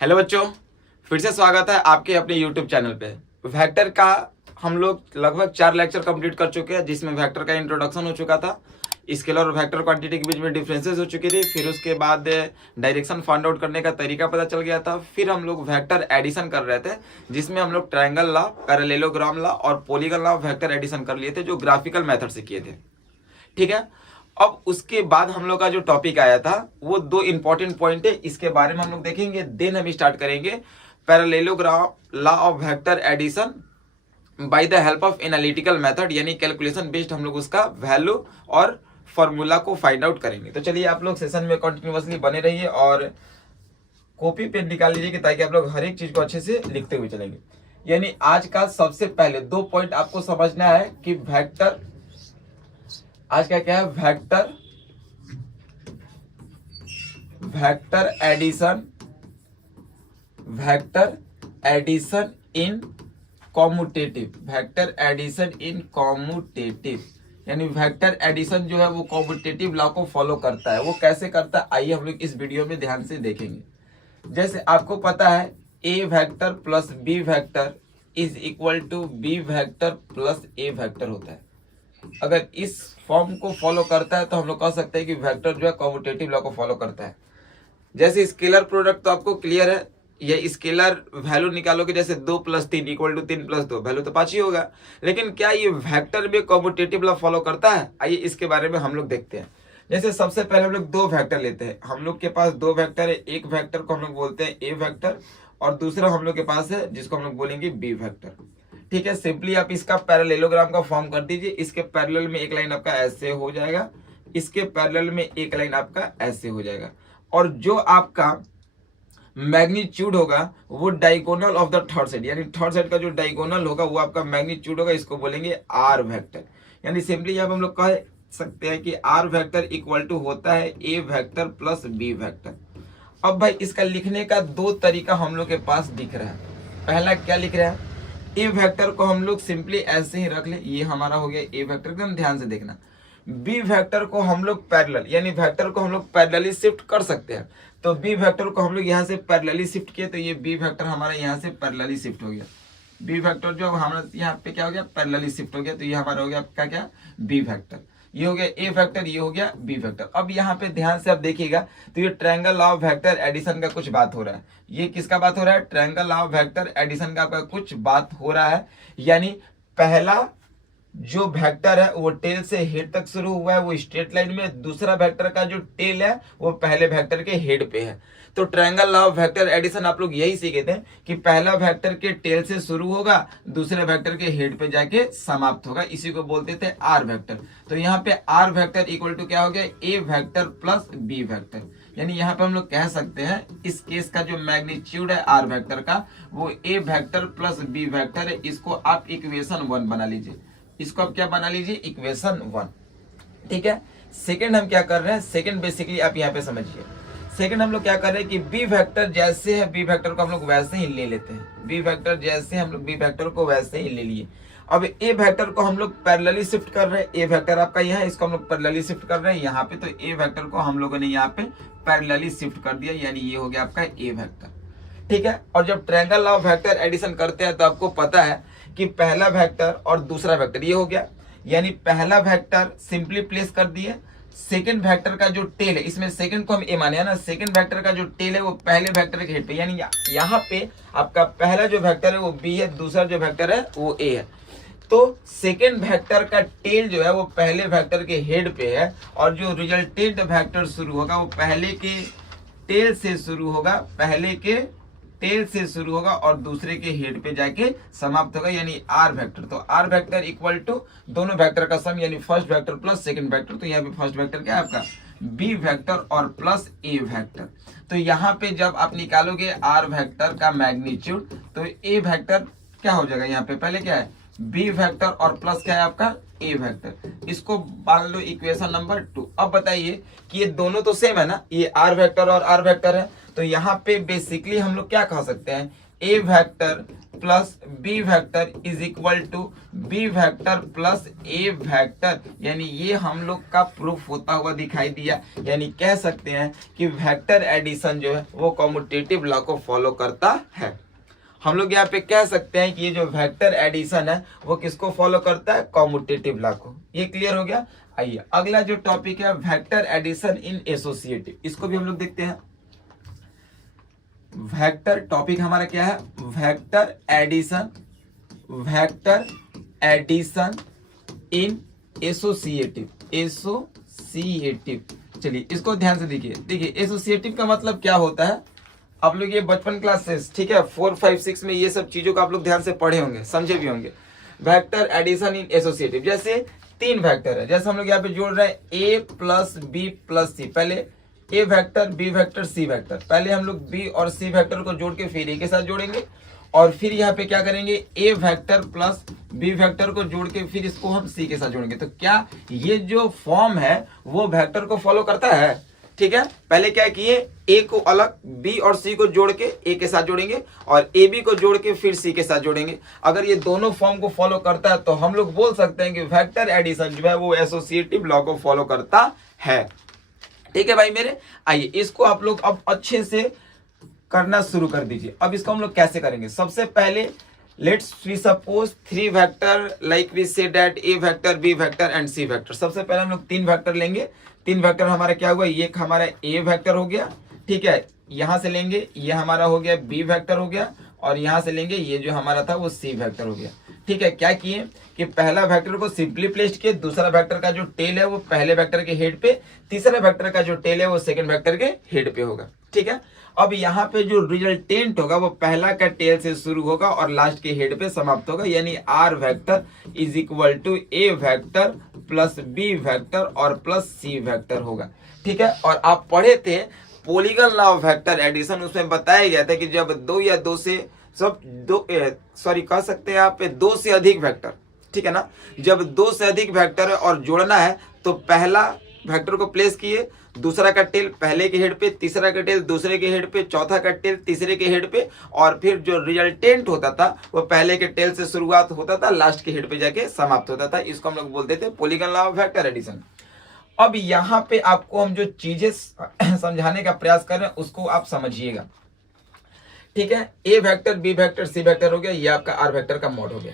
Hello बच्चों, फिर से स्वागत है आपके अपने यूट्यूब चैनल पे। वेक्टर का हम लोग लगभग 4 लेक्चर कंप्लीट कर चुके हैं, जिसमें वेक्टर का इंट्रोडक्शन हो चुका था, स्केलर और वेक्टर क्वांटिटी के बीच में डिफरेंसेस हो चुकी थी, फिर उसके बाद डायरेक्शन फाइंड आउट करने का तरीका पता चल गया था। फिर हम लोग वेक्टर एडिशन कर रहे थे, जिसमें हम लोग ट्रायंगल लॉ, पैरेललोग्राम लॉ और पॉलीगन लॉ वेक्टर एडिशन कर लिए थे, जो ग्राफिकल मेथड से किए थे। ठीक है, अब उसके बाद हम लोग का जो टॉपिक आया था वो 2 इंपॉर्टेंट पॉइंट है, इसके बारे में हम लोग देखेंगे। देन हम स्टार्ट करेंगे parallelogram law of vector addition by the help of analytical method, यानी कैलकुलेशन बेस्ड हम लोग उसका वैल्यू और फॉर्मूला को फाइंड आउट करेंगे। तो चलिए आप लोग सेशन में कंटिन्यूअसली बने रहिए और कॉपी पेन निकाल लीजिए, ताकि आप लोग हर एक चीज को अच्छे से लिखते हुए चलेंगे। यानी आज का सबसे पहले 2 पॉइंट आपको समझना है कि वेक्टर, आज का क्या है, vector addition in commutative, vector addition in commutative, यानी वेक्टर एडिशन जो है वो कॉम्यूटेटिव लॉ को फॉलो करता है। वो कैसे करता है, आइए हम लोग इस वीडियो में ध्यान से देखेंगे। जैसे आपको पता है A vector plus B vector is equal to B vector plus A vector होता है। अगर इस फॉर्म को फॉलो करता है तो हम लोग कह सकते हैं कि वेक्टर जो है कॉम्यूटेटिव लॉ को फॉलो करता है। जैसे स्केलर प्रोडक्ट तो आपको क्लियर है, ये स्केलर वैल्यू निकालोगे, जैसे 2 + 3 इक्वल टू 3 + 2, वैल्यू तो 5 ही होगा। लेकिन क्या ये वेक्टर में कॉम्यूटेटिव लॉ फॉलो करता है, आइए इसके बारे में हम लोग देखते हैं। जैसे सबसे पहले हम लोग 2 वेक्टर लेते हैं। हम लोग के पास 2 वेक्टर है, एक वेक्टर को हम लोग बोलते हैं ए वेक्टर और दूसरा हम लोग के पास है जिसको हम लोग बोलेंगे बी वेक्टर। ठीक है, सिंपली आप इसका पैरेललोग्राम का फॉर्म कर दीजिए। इसके पैरेलल में एक लाइन आपका ऐसे हो जाएगा, इसके पैरेलल में एक लाइन आपका ऐसे हो जाएगा, और जो आपका मैग्नीट्यूड होगा वो diagonal of the third side, यानी थर्ड साइड का जो डायगोनल होगा वो आपका मैग्नीट्यूड होगा, इसको बोलेंगे आर वेक्टर। यानी सिंपली यहाँ पे हम लोग कह सकते हैं कि आर वेक्टर इक्वल टू होता है A vector plus B vector. अब भाई इसका लिखने का 2 तरीका हम लोग के पास दिख रहा है। पहला क्या लिख रहा है, ए वेक्टर को हम लोग सिंपली ऐसे ही रख ले, ये हमारा हो गया ए वेक्टर, एकदम ध्यान से देखना। बी वेक्टर को हम लोग पैरेलल, यानी वेक्टर को हम लोग पैरेलली शिफ्ट कर सकते हैं। तो बी वेक्टर को हम लोग यहाँ से पैरेलली शिफ्ट किए, तो ये बी वेक्टर हमारा यहाँ से पैरेलली शिफ्ट हो गया। बी वेक्टर जो हमारा यहाँ पे क्या हो गया, पैरेलली शिफ्ट हो गया, तो ये हमारा हो गया आपका क्या, बी वेक्टर। ये हो गया ए वेक्टर, ये हो गया बी वेक्टर। अब यहाँ पे ध्यान से आप देखिएगा तो ये triangle law of vector addition का कुछ बात हो रहा है। ये किसका बात हो रहा है, triangle law of vector addition का कुछ बात हो रहा है। यानी पहला जो वेक्टर है वो टेल से हेड तक शुरू हुआ है, वो स्ट्रेट लाइन में। दूसरा वेक्टर का जो टेल है वो पहले वेक्टर के हेड पे है। तो triangle law of vector addition आप लोग यही सीखे थे कि पहला वेक्टर के टेल से शुरू होगा, दूसरे वेक्टर के हेड पे जाके समाप्त होगा, इसी को बोलते थे आर वेक्टर। तो यहाँ पे आर वेक्टर इक्वल टू क्या हो गया, ए वेक्टर प्लस बी वेक्टर। यानी यहाँ पे हम लोग कह सकते हैं इस केस का जो मैग्नीट्यूड है आर वेक्टर का वो ए वेक्टर प्लस बी वेक्टर है। इसको आप इक्वेशन 1 बना लीजिए, इसको आप क्या बना लीजिए, इक्वेशन 1। ठीक है, सेकंड हम क्या कर रहे हैं, सेकंड बेसिकली आप यहाँ पे समझिए। सेकंड हम लोग क्या कर रहे हैं कि बी वेक्टर जैसे है, बी वेक्टर को हम लोग वैसे ही ले लेते हैं। बी वेक्टर जैसे हम लोग बी वेक्टर को वैसे ही ले लिए। अब ए वेक्टर को हम लोग पैरेलली शिफ्ट कर रहे हैं। ए वेक्टर आपका यहाँ है, इसको हम लोग पैरेलली शिफ्ट कर रहे हैं यहाँ पे। तो ए वेक्टर को हम लोगों ने यहाँ पे पैरेलली शिफ्ट कर दिया, यानी ये हो गया आपका ए वेक्टर। ठीक है, और जब triangle law of vector addition करते हैं तो आपको पता है कि पहला वेक्टर और दूसरा वेक्टर ये हो गया, यानी पहला वेक्टर सिंपली प्लेस कर दिए। सेकंड वेक्टर का जो टेल है, इसमें सेकंड को हम ए माने है ना, सेकंड वेक्टर का जो टेल है वो पहले वेक्टर के हेड पे, यानी यहाँ पे आपका पहला जो वेक्टर है वो बी है, दूसरा जो वेक्टर है वो ए है। तो सेकेंड वेक्टर का टेल जो है वो पहले वेक्टर के हेड पे है, और जो रिजल्टेंट वेक्टर शुरू होगा वो पहले के टेल से शुरू होगा, पहले के टेल से शुरू होगा और दूसरे के हेड पे जाके समाप्त होगा, यानी आर वेक्टर। तो आर वेक्टर इक्वल टू दोनों वेक्टर का सम, यानी first vector plus second vector. तो यहाँ पे फर्स्ट वेक्टर क्या है आपका, बी वेक्टर और प्लस ए वेक्टर। तो यहाँ पे जब आप निकालोगे आर वेक्टर का मैग्नीट्यूड तो ए वेक्टर क्या हो जाएगा, यहाँ पे पहले क्या है, बी वेक्टर और प्लस क्या है आपका, ए वेक्टर। इसको मान लो इक्वेशन नंबर 2। अब बताइए कि ये दोनों तो सेम है ना, ये आर वेक्टर और आर वेक्टर है। तो यहाँ पे बेसिकली हम लोग क्या कह सकते हैं, A vector plus B vector is equal to B vector plus A vector, यानी ये हम लोग का प्रूफ होता हुआ दिखाई दिया। यानी कह सकते हैं कि वेक्टर एडिशन जो है वो कॉम्यूटेटिव लॉ को फॉलो करता है। हम लोग यहाँ पे कह सकते हैं कि ये जो वेक्टर एडिशन है वो किसको फॉलो करता है, कॉम्यूटेटिव लॉ को। ये क्लियर हो गया। आइए अगला जो टॉपिक है वेक्टर एडिशन इन एसोसिएटिव, इसको भी हम लोग देखते हैं। वेक्टर टॉपिक हमारा क्या है, वेक्टर एडिशन इन एसोसिएटिव। चलिए इसको ध्यान से देखिए एसोसिएटिव का मतलब क्या होता है। आप लोग ये बचपन क्लास से, ठीक है, 4, 5, 6 में ये सब चीजों को आप लोग ध्यान से पढ़े होंगे, समझे भी होंगे। वेक्टर एडिशन इन एसोसिएटिव, जैसे 3 वेक्टर है, जैसे हम लोग यहाँ पे जोड़ रहे हैं ए प्लस बी प्लस सी। पहले ए vector, B vector, C vector, पहले हम लोग बी और सी वेक्टर को जोड़ के फिर ए के साथ जोड़ेंगे, और फिर यहाँ पे क्या करेंगे, ए वेक्टर प्लस बी वेक्टर को जोड़ के फिर इसको हम सी के साथ जोड़ेंगे। तो क्या ये जो फॉर्म है वो वेक्टर को फॉलो करता है, ठीक है। पहले क्या किए, ए को अलग, बी और सी को जोड़ के ए के साथ जोड़ेंगे, और ए बी को जोड़ के फिर सी के साथ जोड़ेंगे। अगर ये दोनों फॉर्म को फॉलो करता है तो हम लोग बोल सकते हैं कि वेक्टर एडिशन जो है वो एसोसिएटिव लॉ को फॉलो करता है। ठीक है भाई मेरे। आइए इसको आप लोग अब अच्छे से करना शुरू कर दीजिए। अब इसको हम लोग कैसे करेंगे, सबसे पहले let's we suppose 3 vector, like we say that A vector, B vector and C vector. सबसे पहले हम लोग 3 वेक्टर लेंगे। 3 वेक्टर हमारा क्या हुआ, ये हमारा ए वेक्टर हो गया, ठीक है। यहां से लेंगे ये हमारा हो गया बी वेक्टर हो गया, और यहां से लेंगे ये जो हमारा था वो सी वेक्टर हो गया, ठीक है। क्या किए कि पहला वेक्टर को सिंपली प्लेस्ड किए, दूसरा वेक्टर का जो टेल है वो पहले वेक्टर के हेड पे, तीसरा वेक्टर का जो टेल है वो सेकंड वेक्टर के हेड पे होगा, ठीक है। अब यहाँ पे जो रिजल्टेंट होगा वो पहला का टेल से शुरू होगा और लास्ट के हेड पे समाप्त होगा, यानी R vector is equal to A vector plus B vector और प्लस सी वेक्टर होगा, ठीक है। और आप पढ़े थे polygon law of vector addition, उसमें बताया गया था कि जब 2 या 2 से कह सकते हैं आप 2 से अधिक वेक्टर, ठीक है ना, जब 2 से अधिक वेक्टर और जोड़ना है तो पहला वेक्टर को प्लेस किए, दूसरा का टेल पहले के हेड पे, तीसरा का टेल दूसरे के हेड पे, चौथा का टेल तीसरे के हेड पे, और फिर जो रिजल्टेंट होता था वो पहले के टेल से शुरुआत होता था, लास्ट के हेड पे जाके समाप्त होता था। इसको हम लोग बोलते थे polygon law of vector addition. अब यहाँ पे आपको हम जो चीजें समझाने का प्रयास कर रहे हैं उसको आप समझिएगा, ठीक है। A vector, B vector, C vector हो गया, ये आपका आर वेक्टर का मॉड हो गया।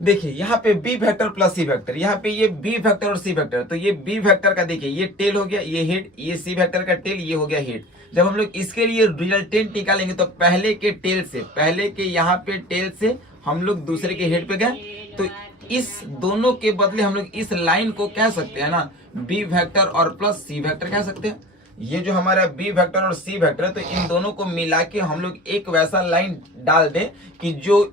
देखिए यहाँ पे B vector plus C vector, यहाँ पे ये बी वेक्टर और सी वेक्टर, तो ये बी वेक्टर का देखिए ये टेल हो गया, ये हेड, ये सी वेक्टर का टेल, ये हो गया हेड। जब हम लोग इसके लिए रिजल्टेंट निकालेंगे तो पहले के टेल से, पहले के यहाँ पे टेल से हम लोग दूसरे के हेड पे गए, तो इस दोनों के बदले हम लोग इस लाइन को कह सकते हैं ना बी वेक्टर और प्लस सी वेक्टर कह सकते हैं। ये जो हमारा बी वेक्टर और सी वेक्टर है तो इन दोनों को मिला के हम लोग एक वैसा लाइन डाल दें कि जो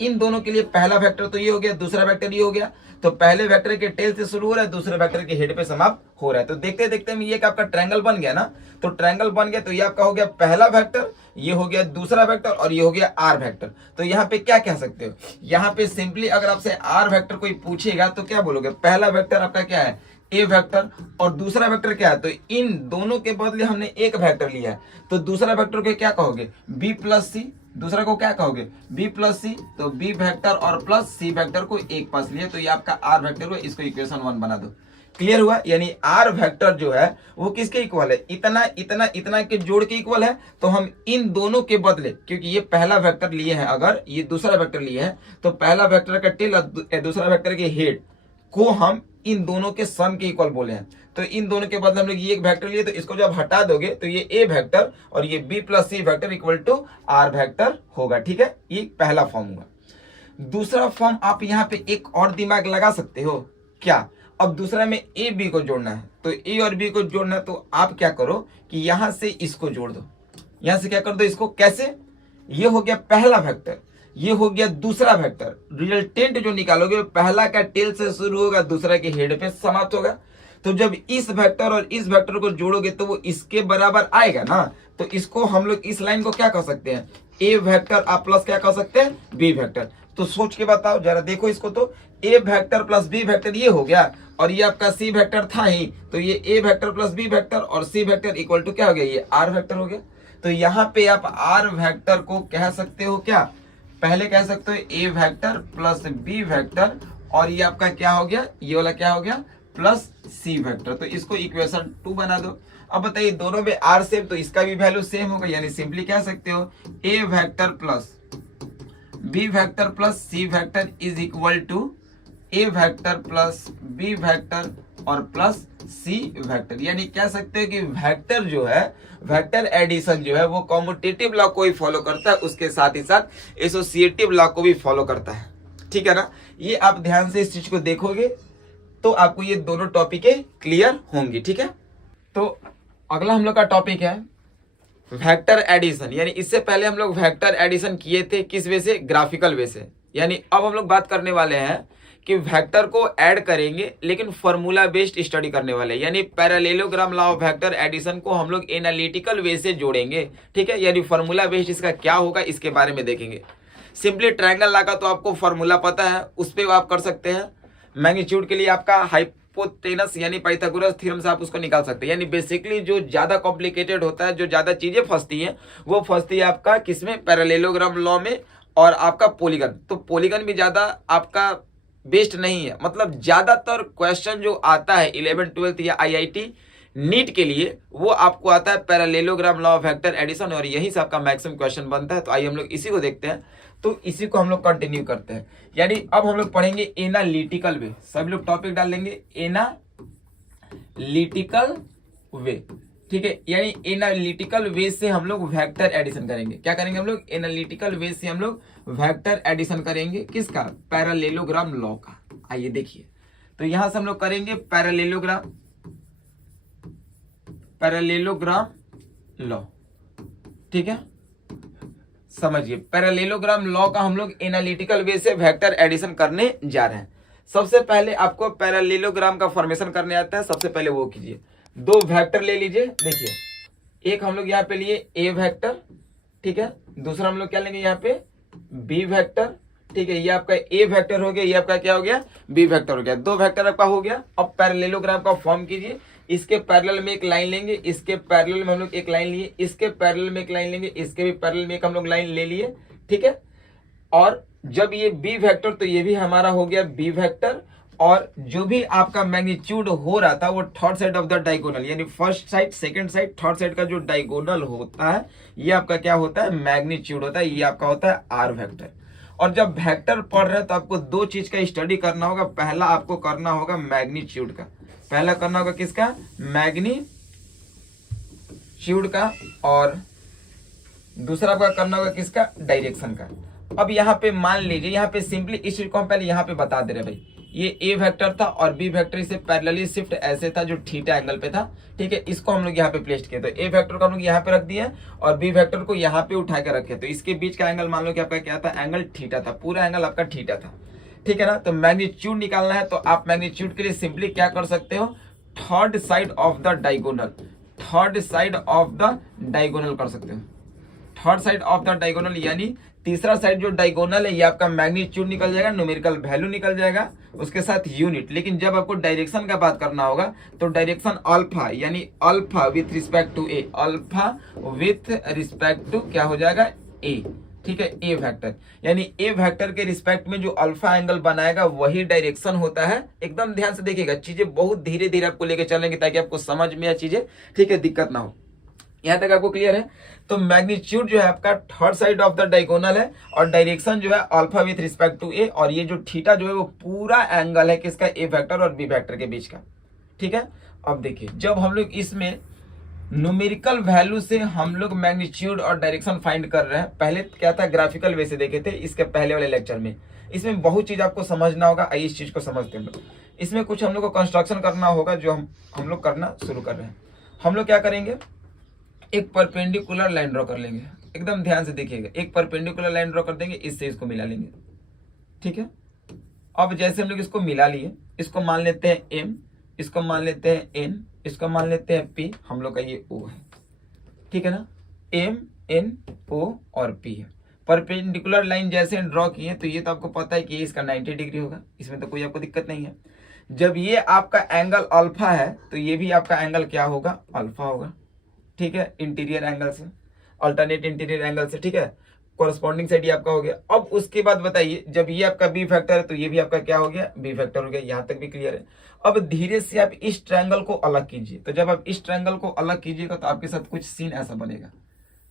इन दोनों के लिए पहला वेक्टर तो ये हो गया, दूसरा वेक्टर ये हो गया, तो पहले वेक्टर के टेल से शुरू हो रहा है, दूसरे वेक्टर के हेड पे समाप्त हो रहा है। तो देखते देखते में ये आपका ट्रायंगल बन गया ना, तो ट्रायंगल बन गया तो ये आपका हो गया पहला वेक्टर, ये हो गया दूसरा वेक्टर, और ये हो गया आर वेक्टर। तो यहाँ पे क्या कह सकते हो, यहाँ पे सिंपली अगर आपसे आर वेक्टर कोई पूछेगा तो क्या बोलोगे, पहला वेक्टर आपका क्या है ए वेक्टर, और दूसरा वेक्टर क्या है, तो इन दोनों के बदले हमने एक वेक्टर लिया है, तो दूसरा वेक्टर को क्या कहोगे, बी प्लस सी, दूसरा को क्या कहोगे बी प्लस सी, तो बी वेक्टर और प्लस सी वेक्टर को एक पास लिया, तो ये आपका आर वेक्टर हुआ, इसको इक्वेशन 1 बना दो। क्लियर हुआ, यानी आर वेक्टर जो है वो किसके इक्वल है, इतना इतना इतना के जोड़ के इक्वल है। तो हम इन दोनों के बदले, क्योंकि ये पहला वेक्टर लिए है, अगर ये दूसरा वेक्टर लिए है तो पहला वेक्टर का टेल और दूसरा वेक्टर के हेड को हम इन दोनों के सम के इक्वल बोले हैं। तो इन दोनों के बदले हम लोग ये एक वेक्टर लिए, तो इसको जब हटा दोगे तो ये ए वेक्टर और ये B plus C vector equal to R vector होगा, ठीक है। ये पहला फॉर्म हुआ। दूसरा फॉर्म आप यहाँ पे एक और दिमाग लगा सकते हो, क्या, अब दूसरा में ए बी को जोड़ना है, तो ए और बी को जोड़ना है, तो आप क्या करो कि यहां से इसको जोड़ दो, यहां से क्या कर दो इसको, कैसे, ये हो गया पहला वेक्टर, ये हो गया दूसरा वेक्टर, रिजल्टेंट जो निकालोगे पहला का टेल से शुरू होगा, दूसरा के हेड पे समाप्त होगा। तो जब इस वेक्टर और इस वेक्टर को जोड़ोगे तो वो इसके बराबर आएगा ना, तो इसको हम लोग इस लाइन को क्या कह सकते हैं, ए वेक्टर आप प्लस क्या कह सकते हैं, बी वेक्टर। तो सोच के बताओ जरा, देखो इसको, तो ए वेक्टर प्लस बी वेक्टर ये हो गया, और ये आपका सी वेक्टर था ही, तो ये ए वेक्टर प्लस बी वेक्टर और सी वेक्टर इक्वल टू क्या हो गया, ये आर वेक्टर हो गया। तो यहाँ पे आप आर वेक्टर को कह सकते हो क्या, पहले कह सकते हो A vector plus B vector, और ये आपका क्या हो गया, ये वाला क्या हो गया, प्लस सी वेक्टर। तो इसको इक्वेशन 2 बना दो। अब बताइए दोनों में आर सेम, तो इसका भी वैल्यू सेम होगा, यानी सिंपली कह सकते हो A vector plus B vector plus C vector is equal to A vector plus B vector और प्लस सी वेक्टर। यानी कह सकते हैं कि वेक्टर जो है, वेक्टर एडिशन जो है वो कॉम्यूटेटिव लॉ को ही फॉलो करता है, उसके साथ ही साथ एसोसिएटिव लॉ को भी फॉलो करता है। ठीक है ना, ये आप ध्यान से इस चीज को देखोगे तो आपको ये दोनों टॉपिक क्लियर होंगी। ठीक है, तो अगला हम लोग का टॉपिक है वेक्टर एडिशन। यानी इससे पहले हम लोग वेक्टर एडिशन किए थे किस वे से, ग्राफिकल वे से। यानी अब हम लोग बात करने वाले हैं कि वेक्टर को ऐड करेंगे लेकिन फॉर्मूला बेस्ड स्टडी करने वाले, यानी parallelogram law of vector addition को हम लोग एनालिटिकल वे से जोड़ेंगे। ठीक है, यानी फॉर्मूला बेस्ड इसका क्या होगा इसके बारे में देखेंगे। सिंपली ट्रायंगल लॉ का तो आपको फॉर्मूला पता है, उस पर आप कर सकते हैं। मैग्नीट्यूड के लिए आपका हाइपोटेनस यानी पाइथागोरस थ्योरम से आप उसको निकाल सकते हैं। यानी बेसिकली जो ज्यादा कॉम्प्लिकेटेड होता है, जो ज्यादा चीजें फंसती हैं, वो फंसती है आपका किसमें, पैरेललोग्राम लॉ में और आपका पॉलीगन। तो पॉलीगन भी ज्यादा आपका बेस्ट नहीं है, मतलब ज्यादातर क्वेश्चन जो आता है 11th 12th या IIT नीट के लिए वो आपको आता है parallelogram law of vector addition, और यही से आपका मैक्सिमम क्वेश्चन बनता है। तो आइए हम लोग इसी को देखते हैं, तो इसी को हम लोग कंटिन्यू करते हैं। यानी अब हम लोग पढ़ेंगे एनालिटिकल वे, सभी लोग टॉपिक डाल लेंगे एनालिटिकल वे। ठीक है, यानी एनालिटिकल वे से हम लोग वेक्टर एडिशन करेंगे। क्या करेंगे हम लोग, एनालिटिकल वे से हम लोग वेक्टर एडिशन करेंगे, किसका, पैरेललोग्राम लॉ का। आइए देखिए, तो यहां से हम लोग करेंगे पैरेललोग्राम लॉ। ठीक है, समझिए पैरेललोग्राम लॉ का हम लोग एनालिटिकल वे से वेक्टर एडिशन करने जा रहे हैं। सबसे पहले आपको पैरेललोग्राम का फॉर्मेशन करने आता है, सबसे पहले वो कीजिए। दो वेक्टर ले लीजिए, देखिए एक हम लोग यहाँ पे लिए ए वेक्टर, ठीक है, दूसरा हम लोग क्या लेंगे यहाँ पे बी वेक्टर। ठीक है, ये आपका ए वेक्टर हो गया, ये आपका क्या हो गया, बी वेक्टर हो गया। दो वेक्टर आपका हो गया। अब पैरेललोग्राम का फॉर्म कीजिए, इसके पैरेलल में एक लाइन लेंगे, इसके पैरेलल में हम लोग एक लाइन लिए, इसके पैरेलल में एक लाइन लेंगे, इसके भी पैरेलल में एक हम लोग लाइन ले लिए। ठीक है, और जब ये बी वेक्टर, तो ये भी हमारा हो गया बी वेक्टर, और जो भी आपका मैग्नीट्यूड हो रहा था वो third side of the diagonal, यानी first side, second side, third side का जो डायगोनल होता है ये आपका क्या होता है, मैग्नीट्यूड होता है। ये आपका होता है आर वेक्टर। और जब वेक्टर पढ़ रहे हैं तो आपको दो चीज का स्टडी करना होगा। पहला आपको करना होगा मैग्नीट्यूड का, पहला करना होगा किसका, मैग्नीट्यूड का, और दूसरा आपका करना होगा किसका, डायरेक्शन का। अब यहाँ पे मान लीजिए, यहाँ पे सिंपली इस चीज को हम पहले यहाँ पे बता दे रहे भाई, ये ए वेक्टर था और बी वेक्टर इसे पैरेलली शिफ्ट ऐसे था जो थीटा एंगल पे था। ठीक है, इसको हम लोग यहाँ पे प्लेस किए, तो ए वेक्टर को हम लोग यहाँ पे रख दिए और बी वेक्टर को यहाँ पे उठा के रखे। तो इसके बीच का एंगल मान लो कि आपका क्या था, एंगल थीटा था, पूरा एंगल आपका थीटा था। ठीक है ना, तो मैग्नीट्यूड निकालना है, तो आप मैग्नीट्यूड के लिए सिंपली क्या कर सकते हो, third side of the diagonal, third side of the diagonal कर सकते हो। Third side of the diagonal यानी तीसरा साइड जो डायगोनल है ये आपका मैग्नीट्यूड निकल जाएगा, न्यूमेरिकल वैल्यू निकल जाएगा, उसके साथ यूनिट। लेकिन जब आपको डायरेक्शन का बात करना होगा तो डायरेक्शन अल्फा, यानी alpha with respect to A, alpha with respect to क्या हो जाएगा, ए। ठीक है, ए वेक्टर, यानी ए वेक्टर के रिस्पेक्ट में जो अल्फा एंगल बनाएगा वही डायरेक्शन होता है। एकदम ध्यान से देखिएगा, चीजें बहुत धीरे धीरे आपको लेके चलेंगे ताकि आपको समझ में यह चीजें, ठीक है, दिक्कत ना हो। यहां तक आपको क्लियर है। तो मैग्नीट्यूड जो है आपका third side of the diagonal है, और डायरेक्शन जो है अल्फा विथ रिस्पेक्ट टू ए, और ये जो थीटा जो है वो पूरा एंगल है किसका, ए वेक्टर और बी वेक्टर के बीच का। ठीक है, अब देखिए जब हम लोग इसमें न्यूमेरिकल वैल्यू से हम लोग मैग्नीट्यूड और डायरेक्शन फाइंड कर रहे हैं, पहले क्या था ग्राफिकल वे से देखे थे इसके पहले वाले लेक्चर में। इसमें बहुत चीज आपको समझना होगा, आइए इस चीज को समझते हैं। इसमें कुछ हम लोग को कंस्ट्रक्शन करना होगा जो हम लोग करना शुरू कर रहे हैं। हम लोग क्या करेंगे, एक परपेंडिकुलर लाइन ड्रॉ कर लेंगे, एकदम ध्यान से देखिएगा, एक परपेंडिकुलर लाइन ड्रॉ कर देंगे, इससे इसको मिला लेंगे। ठीक है, अब जैसे हम लोग इसको मिला लिए, इसको मान लेते हैं एम, इसको मान लेते हैं एन, इसको मान लेते हैं पी, हम लोग का ये ओ है। ठीक है ना, एम एन ओ और पी है। परपेंडिकुलर लाइन जैसे ड्रॉ किए तो ये तो आपको पता है कि ये इसका 90 डिग्री होगा, इसमें तो कोई आपको दिक्कत नहीं है। जब ये आपका एंगल अल्फा है तो ये भी आपका एंगल क्या होगा, अल्फा होगा। ठीक है, इंटीरियर एंगल से, अल्टरनेट इंटीरियर एंगल से। ठीक है, कोरस्पॉन्डिंग साइड ये आपका हो गया। अब उसके बाद बताइए, जब ये आपका बी फैक्टर है तो ये भी आपका क्या हो गया, बी फैक्टर हो गया। यहाँ तक भी क्लियर है। अब धीरे से आप इस ट्रायंगल को अलग कीजिए। तो जब आप इस ट्रायंगल को अलग कीजिएगा तो आपके साथ कुछ सीन ऐसा बनेगा,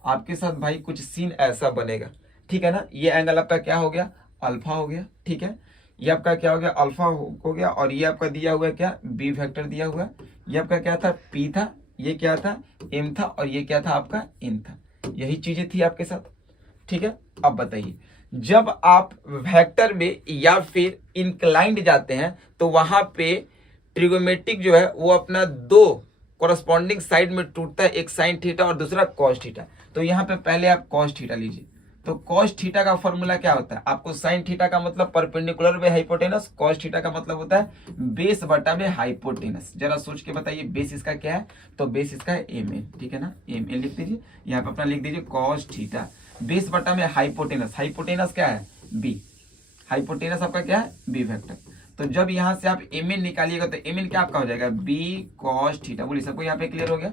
आपके साथ भाई कुछ सीन ऐसा बनेगा, ठीक है ना। ये एंगल आपका क्या हो गया, अल्फा हो गया, ठीक है। ये आपका क्या हो गया, अल्फा हो गया। और ये आपका दिया हुआ क्या, बी फैक्टर दिया हुआ। ये आपका क्या था, पी था, ये क्या था, एम था, और ये क्या था आपका, इन था। यही चीजें थी आपके साथ, ठीक है। अब बताइए, जब आप वेक्टर में या फिर इंक्लाइंड जाते हैं तो वहां पे ट्रिगोमेट्रिक जो है वो अपना दो कोरस्पॉन्डिंग साइड में टूटता है, एक साइन थीटा और दूसरा कॉस थीटा। तो यहाँ पे पहले आप कॉस थीटा लीजिए। तो कॉस थीटा का फॉर्मूला क्या होता है, आपको साइन थीटा का मतलब perpendicular by hypotenuse, cos theta का मतलब होता है बेस बटा में हाइपोटेनस। जरा सोच के बताइए बेस इसका क्या है, तो बेस इसका है एम एन, ठीक है ना। एम एन लिख दीजिए, यहाँ पे अपना लिख दीजिए कॉस थीटा, बेस बटा में हाइपोटेनस। हाइपोटेनस क्या है, बी। हाइपोटेनस आपका क्या है, बी फैक्टर। तो जब यहां से आप एम एन निकालिएगा तो एम एन क्या आपका हो जाएगा, बी कॉस थीटा। बोलिए सबको यहाँ पे क्लियर हो गया,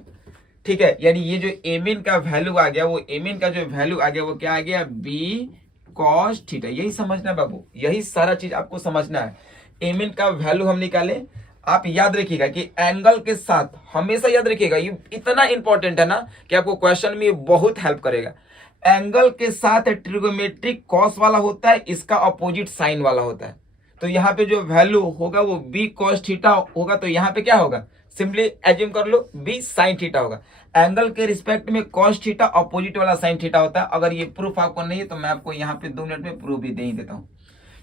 ठीक है। यानी ये जो एम एन का वैल्यू आ गया, वो एम एन का जो वैल्यू आ गया वो क्या आ गया, बी कॉस थीटा। यही समझना है बाबू, यही सारा चीज आपको समझना है। एम एन का वैल्यू हम निकाले। आप याद रखिएगा कि एंगल के साथ हमेशा याद रखिएगा, ये इतना इंपॉर्टेंट है ना कि आपको क्वेश्चन में बहुत हेल्प करेगा। एंगल के साथ ट्रिगोमेट्रिक कॉस वाला होता है, इसका अपोजिट साइन वाला होता है। तो यहाँ पे जो वैल्यू होगा वो बी कॉस थीटा होगा। तो यहाँ पे क्या होगा, सिंपली एज्यूम कर लो बी साइन थीटा होगा। एंगल के रिस्पेक्ट में कॉस थीटा अपोजिट वाला साइन थीटा होता है। अगर ये प्रूफ आपको नहीं है तो मैं आपको यहाँ पे 2 मिनट में प्रूफ भी दे ही देता हूँ,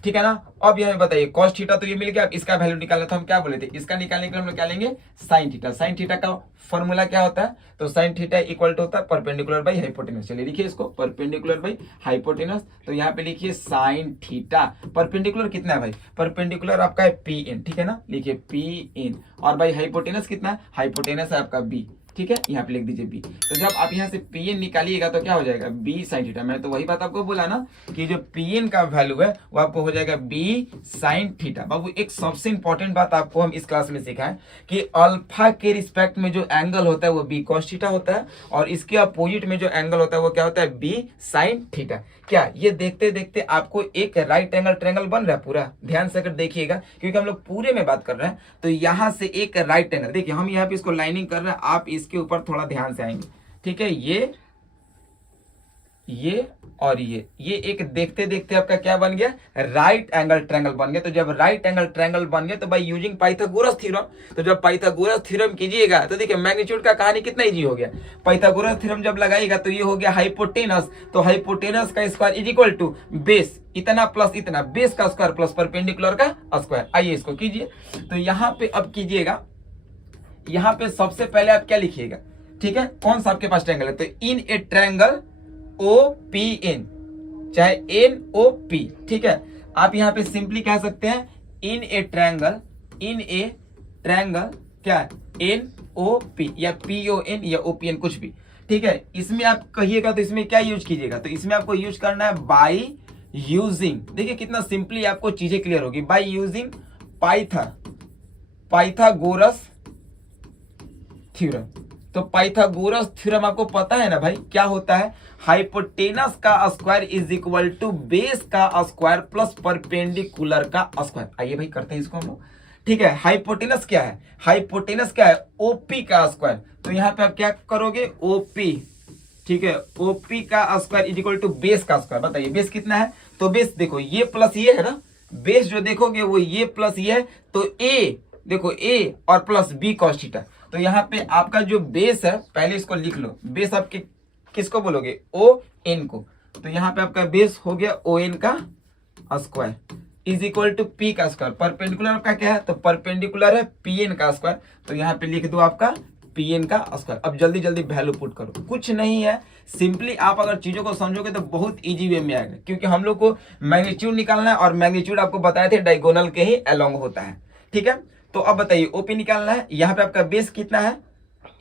ठीक है ना। अब यहाँ बताइए कॉस थीटा तो ये मिल गया। अब इसका वैल्यू निकालना, तो हम क्या बोले थे, इसका निकालने के लिए हम लोग क्या लेंगे, साइन थीटा। साइन थीटा का फॉर्मूला क्या होता है, तो साइन थीटा इक्वल टू होता है परपेंडिकुलर बाई हाइपोटेनस। चलिए लिखिए इसको, परपेंडिकुलर बाई हाइपोटेनस। तो यहाँ पे लिखिए साइन थीटा। परपेंडिकुलर कितना है भाई, परपेंडिकुलर आपका है पी एन, ठीक है ना। लिखिए पी एन, और भाई हाइपोटेनस कितना है, हाइपोटेनस है आपका बी, ठीक है। यहाँ पे लिख दीजिए बी। तो जब आप यहाँ से पी एन निकालिएगा तो क्या हो जाएगा, बी साइन थीटा। मैं तो वही बात आपको बोला ना कि जो पी एन का वैल्यू है वो आपको हो जाएगा बी साइन थीटा। बाबू एक सबसे इंपॉर्टेंट बात आपको हम इस क्लास में सिखाएं कि अल्फा के रिस्पेक्ट में जो एंगल होता है वो बी कॉस थीटा होता है, और इसके अपोजिट में जो एंगल होता है वो क्या होता है, बी साइन थीटा। क्या ये देखते देखते आपको एक राइट एंगल ट्रायंगल बन रहा है पूरा, ध्यान से अगर देखिएगा क्योंकि हम लोग पूरे में बात कर रहे हैं। तो यहां से एक राइट एंगल, देखिए हम यहाँ पे इसको लाइनिंग कर रहे हैं, आप इसके ऊपर थोड़ा ध्यान से आएंगे, ठीक है। ये और ये एक देखते देखते आपका क्या बन गया, राइट एंगल ट्रायंगल बन गया। तो जब राइट एंगल ट्रायंगल बन गया तो बाय यूजिंग पाइथागोरस थ्योरम, तो जब पाइथागोरस थ्योरम कीजिएगा तो देखिए मैग्नीट्यूड का कहानी कितना इजी हो गया। पाइथागोरस थ्योरम जब लगाएगा तो ये हो गया हाइपोटेनस। तो हाइपोटेनस का square is equal to base इतना प्लस इतना, बेस का स्क्वायर प्लस परपेंडिकुलर का स्क्वायर। आइए इसको कीजिए। तो यहाँ पे अब कीजिएगा, यहाँ पे सबसे पहले आप क्या लिखिएगा, ठीक है, कौन सा आपके पास ट्रायंगल है, तो in a triangle O P N, चाहे एन ओ पी, ठीक है। आप यहां पे सिंपली कह सकते हैं इन a triangle, in a triangle क्या है, एन ओ पी या पी ओ एन या ओ पी एन, कुछ भी, ठीक है। इसमें आप कहिएगा तो इसमें क्या यूज कीजिएगा, तो इसमें आपको यूज करना है बाई यूजिंग, देखिए कितना सिंपली आपको चीजें क्लियर होगी, बाई यूजिंग पाइथागोरस थ्योरम। तो पाइथागोरस थ्योरम आपको पता है ना भाई क्या होता है, हाइपोटेनस का square is equal to base का स्क्वायर प्लस परपेंडिकुलर का स्क्वायर। आइए भाई करते हैं इसको हम लोग, ठीक है। हाइपोटेनस क्या है, हाइपोटेनस क्या है, ओपी का स्क्वायर। तो यहाँ पे आप क्या करोगे, ओपी, ठीक है, ओपी का square is equal to base का स्क्वायर। बताइए बेस कितना है, तो बेस देखो ये प्लस ये है ना, बेस जो देखोगे वो ये प्लस ये है। तो ए देखो ए और प्लस बी कॉस थीटा। तो यहाँ पे आपका जो बेस है, पहले इसको लिख लो, बेस आपके किसको बोलोगे, ओ एन को। तो यहाँ पे आपका बेस हो गया ओ एन का square is equal to P का स्क्वायर। परपेंडिकुलर आपका क्या है, तो परपेंडिकुलर है पी एन का स्क्वायर। तो यहाँ पे लिख दो आपका पी एन का स्क्वायर। अब जल्दी जल्दी वैल्यू पुट करो, कुछ नहीं है, सिंपली आप अगर चीजों को समझोगे तो बहुत इजी वे में आएगा, क्योंकि हम लोग को मैग्नीट्यूड निकालना है और मैग्नीट्यूड आपको बताए थे डायगोनल के ही अलोंग होता है, ठीक है। तो अब बताइए ओपी निकालना है, यहाँ पे आपका बेस कितना है,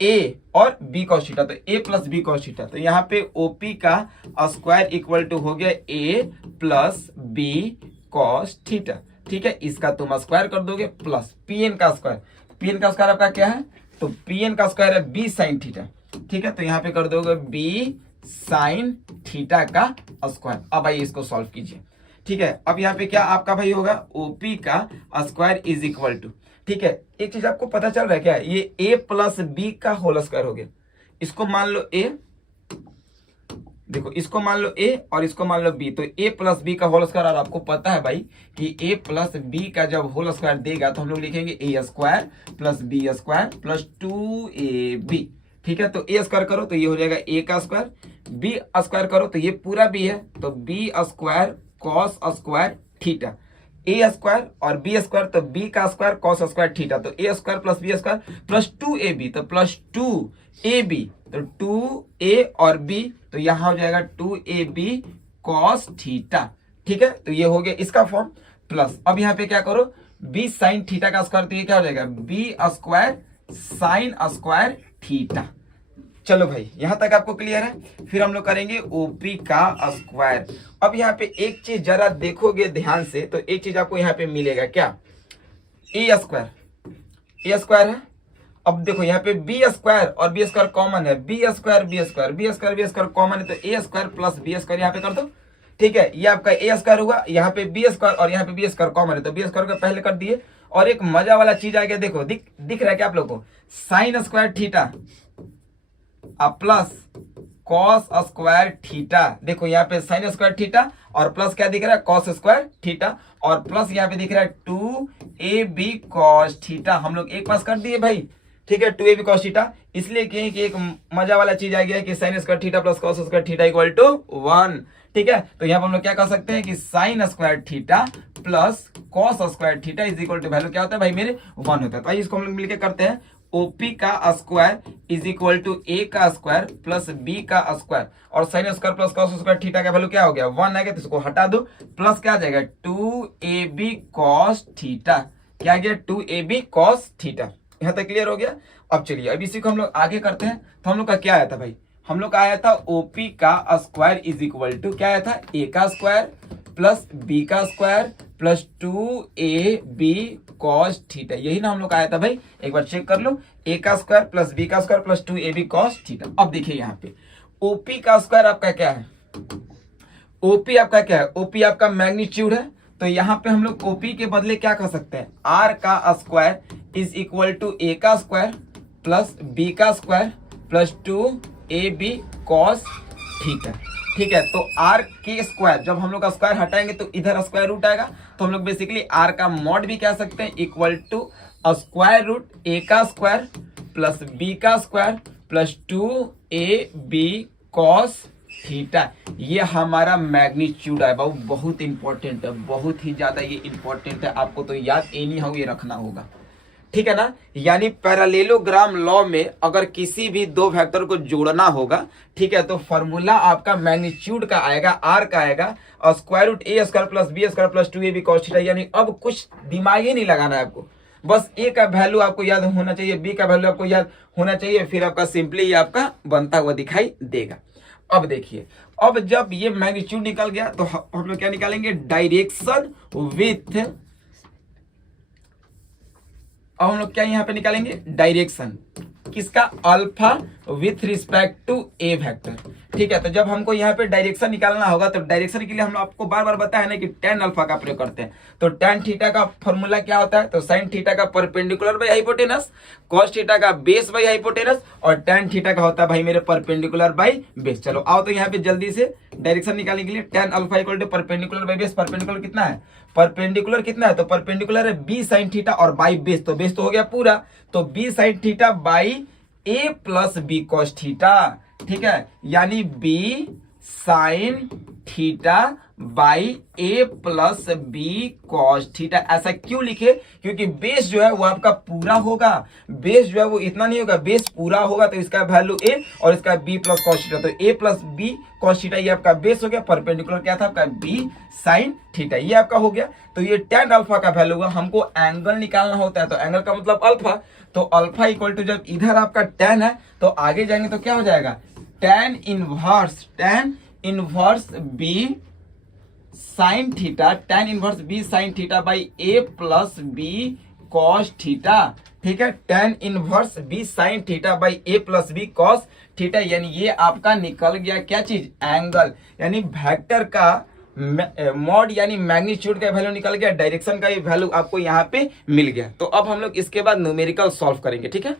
ए और बी कॉस थीटा, तो ए प्लस बी कॉस थीटा। तो यहाँ पे ओपी का स्क्वायर इक्वल टू हो गया ए प्लस बी कॉस थीटा, ठीक है। इसका तुम स्क्वायर कर दोगे प्लस पीएन का स्क्वायर, पीएन का स्क्वायर आपका क्या है, तो पीएन का स्क्वायर है बी साइन थीटा, ठीक है। तो यहाँ पे कर दोगे बी साइन थीटा का स्क्वायर। अब आइए इसको सॉल्व कीजिए। ठीक है, अब यहाँ पे क्या आपका भाई होगा, ओपी का स्क्वायर इज इक्वल टू, ठीक है, एक चीज आपको पता चल रहा है क्या, ये ए प्लस बी का होल स्क्वायर हो गया। इसको मान लो ए, देखो इसको मान लो ए और इसको मान लो बी, तो ए प्लस बी का होल स्क्वायर। और आपको पता है भाई कि ए प्लस बी का जब होल स्क्वायर देगा तो हम लोग लिखेंगे A square plus B square plus 2ab। ठीक है, तो ए स्क्वायर करो तो ये हो जाएगा ए का स्क्वायर, बी स्क्वायर करो तो ये पूरा बी है, तो B square cos square theta, A square और बी स्क्वायर तो बी का स्क्वायर कॉस स्क्वायर थीटा, तो A square plus B square plus 2ab, तो प्लस 2ab, तो 2a और b, तो यहां हो जाएगा 2ab कॉस थीटा। ठीक है, तो ये हो गया इसका फॉर्म प्लस। अब यहाँ पे क्या करो, b साइन थीटा का स्क्वायर, तो ये क्या हो जाएगा b square sine square theta. चलो भाई यहां तक आपको क्लियर है। फिर हम लोग करेंगे ओपी का स्क्वायर। अब यहाँ पे एक चीज जरा देखोगे ध्यान से तो एक चीज आपको यहाँ पे मिलेगा, क्या, ए स्क्वायर है। अब देखो यहाँ पे बी स्क्वायर और बी स्क्वायर कॉमन है, B square B square B square B square common है, तो A square plus B square यहाँ पे कर दो। ठीक है, ये आपका ए स्क्वायर हुआ, यहाँ पे बी स्क्वायर और यहाँ पे बी स्क्वायर कॉमन है, तो बी स्क्वायर को पहले कर दिए। और एक मजा वाला चीज आ गया, देखो दिख रहा है क्या आप लोग को, sign square theta plus cos square theta. देखो यहाँ पे साइन स्क्वायर थीटा और प्लस क्या दिख रहा है, कॉस स्क्वायर थीटा, और प्लस यहाँ पे दिख रहा है 2ab कॉस थीटा। हम लोग एक पास कर दिए भाई। ठीक है, 2ab कॉस थीटा, इसलिए कहें कि एक मजा वाला चीज आ गया है कि sine square theta plus cos square theta equal to 1। ठीक है, तो यहाँ पर हम लोग क्या कर सकते हैं कि sine square theta plus cos square theta is equal to value क्या होता है भाई मेरे 1 होता है। तो आइए इसको हम लोग मिलकर करते हैं, ओपी का स्क्वायर इज इक्वल टू ए का स्क्वायर प्लस बी का स्क्वायर, और sine square plus cos square theta का वैल्यू क्या हो गया 1 आ गया, तो इसको हटा दो, प्लस क्या आ जाएगा 2ab कॉस थीटा। क्या आ गया 2ab कॉस थीटा। यहाँ तक क्लियर हो गया। अब चलिए अब इसी को हम लोग आगे करते हैं। तो हम लोग का क्या आया था भाई, हम लोग का आया था ओपी का स्क्वायर इज इक्वल टू क्या आया था, ए का स्क्वायर प्लस बी का square plus 2ab cos theta. यही ना हम लोग का आया था भाई, एक बार चेक कर लो, ए का स्क्वायर प्लस बी का square plus 2ab cos theta. अब देखिए यहाँ पे ओपी का स्क्वायर आपका क्या है, ओपी आपका क्या है, ओपी आपका मैग्नीट्यूड है। तो यहाँ पे हम लोग ओपी के बदले क्या कर सकते हैं, आर का स्क्वायर इज इक्वल टू ए का स्क्वायर प्लस बी का square plus 2ab cos theta. ठीक है, तो आर के स्क्वायर जब हम लोग का स्क्वायर हटाएंगे तो इधर स्क्वायर रूट आएगा, तो हम लोग बेसिकली आर का मॉड भी कह सकते हैं इक्वल टू स्क्वायर रूट ए का स्क्वायर प्लस बी का square plus 2ab cos theta. ये हमारा मैग्नीट्यूड है, बहुत इंपॉर्टेंट है, बहुत ही ज्यादा ये इंपॉर्टेंट है, आपको तो याद एनी हाउ ये रखना होगा। ठीक है ना, यानी पैरेललोग्राम लॉ में अगर किसी भी दो वेक्टर को जोड़ना होगा, ठीक है, तो फॉर्मूला आपका मैग्नीट्यूड का आएगा, आर का आएगा, और square root A square plus B square plus 2ab cos theta. यानी अब कुछ दिमाग ही नहीं लगाना है आपको, बस ए का वैल्यू आपको याद होना चाहिए, बी का वैल्यू आपको याद होना चाहिए, फिर आपका सिंपली ये आपका बनता हुआ दिखाई देगा। अब देखिए, अब जब ये मैग्नीट्यूड निकल गया तो हम लोग क्या निकालेंगे, डायरेक्शन विथ, अब हम लोग क्या यहाँ पे निकालेंगे, डायरेक्शन किसका, alpha with respect to A vector. ठीक है, तो जब हमको यहाँ पे डायरेक्शन निकालना होगा तो डायरेक्शन के लिए हम आपको बार बार बताया ना कि tan अल्फा का प्रयोग करते हैं। तो tan थीटा का फॉर्मूला क्या होता है, तो sin थीटा का perpendicular by hypotenuse, cos theta का बेस बाई हाइपोटेनस, और tan थीटा का होता है भाई मेरे परपेंडिकुलर बाई बेस। चलो आओ तो यहाँ पे जल्दी से डायरेक्शन निकालने के लिए tan alpha equal to perpendicular by base. Perpendicular कितना है, परपेंडिकुलर कितना है, तो परपेंडिकुलर है b sin थीटा और बाई बेस, तो बेस तो हो गया पूरा, तो b sin theta by a plus B cos theta. ठीक है, यानी b साइन theta by a plus B cos theta. ऐसा क्यों लिखे, क्योंकि बेस जो है वो आपका पूरा होगा, बेस जो है वो इतना नहीं होगा, बेस पूरा होगा, तो इसका वैल्यू a और इसका b प्लस कॉस थीटा, तो a plus b cos theta ये आपका बेस हो गया। परपेंडिकुलर क्या था आपका b साइन थीटा, ये आपका हो गया। तो ये tan अल्फा का वैल्यू होगा, हमको एंगल निकालना होता है, तो एंगल का मतलब अल्फा, तो अल्फा इक्वल टू जब इधर आपका tan है तो आगे जाएंगे तो क्या हो जाएगा, tan इनवर्स b साइन थीटा, tan इनवर्स b साइन theta by a plus b cos theta. ठीक है, tan इनवर्स b साइन theta by a plus b cos theta, यानी ये आपका निकल गया क्या चीज, एंगल। यानी वेक्टर का मॉड यानी मैग्नीट्यूड का वैल्यू निकल गया, डायरेक्शन का भी वैल्यू आपको यहाँ पे मिल गया। तो अब हम लोग इसके बाद न्यूमेरिकल सॉल्व करेंगे, ठीक है।